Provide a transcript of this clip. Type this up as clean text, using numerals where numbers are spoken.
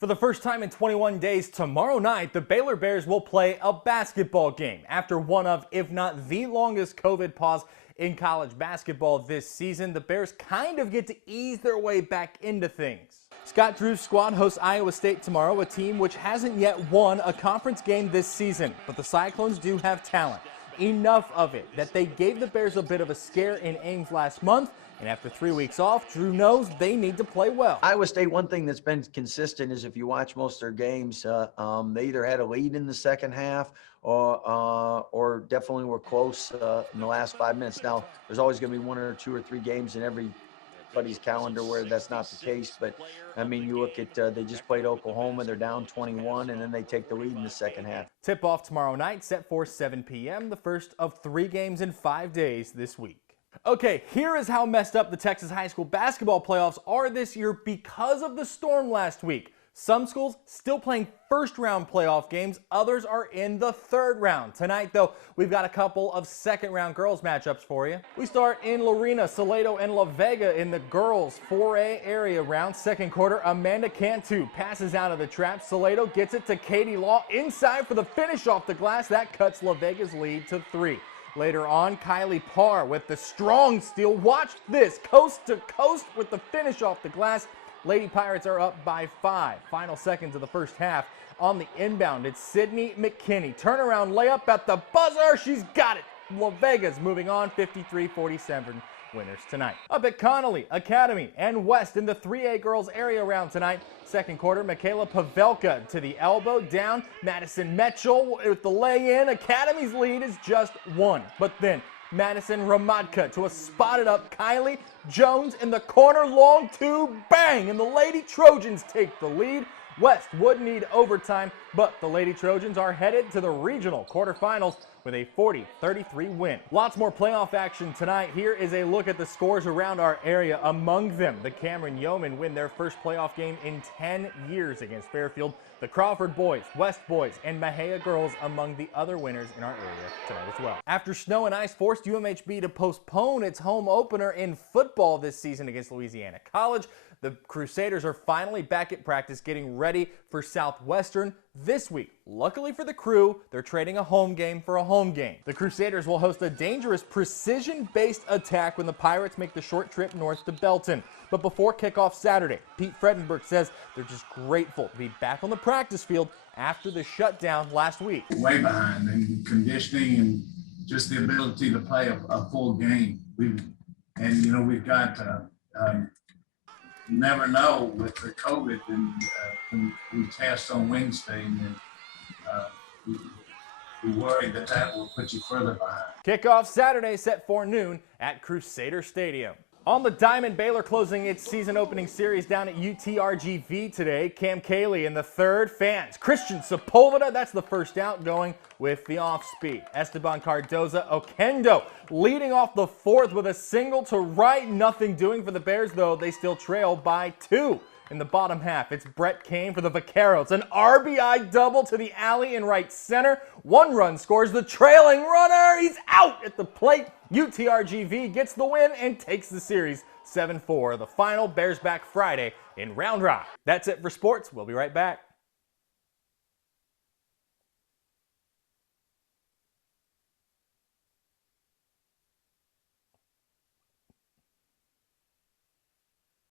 For the first time in 21 days, tomorrow night, the Baylor Bears will play a basketball game after one of, if not the longest COVID pause in college basketball this season. The Bears kind of get to ease their way back into things. Scott Drew's squad hosts Iowa State tomorrow, a team which hasn't yet won a conference game this season, but the Cyclones do have talent. Enough of it that they gave the Bears a bit of a scare in Ames last month, and after 3 weeks off, Drew knows they need to play well. Iowa State, one thing that's been consistent is if you watch most of their games, they either had a lead in the second half or definitely were close in the last 5 minutes. Now, there's always going to be 1 or 2 or 3 games in everybody's calendar where that's not the case. But, I mean, you look at they just played Oklahoma. They're down 21, and then they take the lead in the second half. Tip-off tomorrow night, set for 7 p.m., the first of 3 games in 5 days this week. Okay, here is how messed up the Texas high school basketball playoffs are this year because of the storm last week. Some schools still playing first-round playoff games. Others are in the third round. Tonight, though, we've got a couple of second-round girls matchups for you. We start in Lorena, Salado, and La Vega in the girls 4A area round. Second quarter, Amanda Cantu passes out of the trap. Salado gets it to Katie Law inside for the finish off the glass. That cuts La Vega's lead to 3. Later on, Kylie Parr with the strong steal. Watch this, coast to coast with the finish off the glass. Lady Pirates are up by 5. Final seconds of the first half. On the inbound, it's Sydney McKinney. Turnaround layup at the buzzer. She's got it. La Vega's moving on, 53-47. Winners tonight. Up at Connolly, Academy, and West in the 3A girls area round tonight. Second quarter, Michaela Pavelka to the elbow, down. Madison Mitchell with the lay-in. Academy's lead is just 1. But then Madison Ramadka to a spotted up Kylie Jones in the corner, long 2, bang! And the Lady Trojans take the lead. West would need overtime, but the Lady Trojans are headed to the regional quarterfinals with a 40-33 win. Lots more playoff action tonight. Here is a look at the scores around our area. Among them, the Cameron Yeomen win their first playoff game in 10 years against Fairfield. The Crawford boys, West boys, and Mahia girls among the other winners in our area tonight as well. After snow and ice forced UMHB to postpone its home opener in football this season against Louisiana College, the Crusaders are finally back at practice getting ready for Southwestern this week. Luckily for the Crew, they're trading a home game for a home game. The Crusaders will host a dangerous precision-based attack when the Pirates make the short trip north to Belton. But before kickoff Saturday, Pete Fredenberg says they're just grateful to be back on the practice field after the shutdown last week. Way behind in conditioning and just the ability to play a full game. We've got never know with the COVID, and when we test on Wednesday, and we worry that will put you further behind. Kickoff Saturday set for noon at Crusader Stadium. On the diamond, Baylor closing its season opening series down at UTRGV today. Cam Cayley in the third. Fans, Christian Sepulveda, that's the first out, going with the off speed. Esteban Cardoza Okendo leading off the fourth with a single to right. Nothing doing for the Bears, though. They still trail by 2. In the bottom half, it's Brett Kane for the Vaqueros. An RBI double to the alley in right center. 1 run scores the trailing runner. He's out at the plate. UTRGV gets the win and takes the series 7-4. The final, Bears back Friday in Round Rock. That's it for sports. We'll be right back.